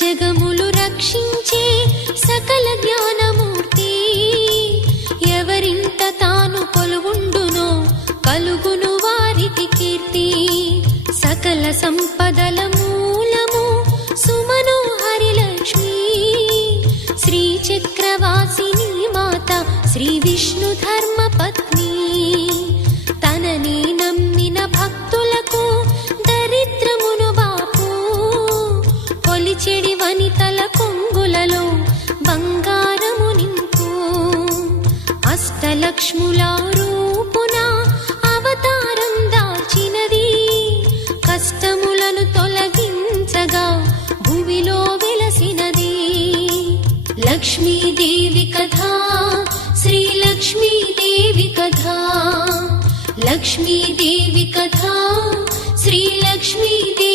జగములు రక్షించే సకల జ్ఞానమూర్తి. ఎవరింట తాను కొలువుండునో కలుగును వారికి కీర్తి. సకల సంపదల మూలము సుమనోహరి లక్ష్మి. శ్రీ చక్రవాసిని మాత శ్రీ విష్ణు ధర్మ పత్ని. తనని నమ్మిన భక్తులకు దరిద్రమును బాపు. కొలిచెడి వనితల కొంగులలో బంగారము నింపు. అష్టలక్ష్ముల రూపున అవతారం దాల్చినది. కష్టములను తొలగించగా భూమిలో వెలసినది. లక్ష్మీదేవి కథ శ్రీ లక్ష్మీదేవి కథ. లక్ష్మీదేవి కథ శ్రీ లక్ష్మీదేవి.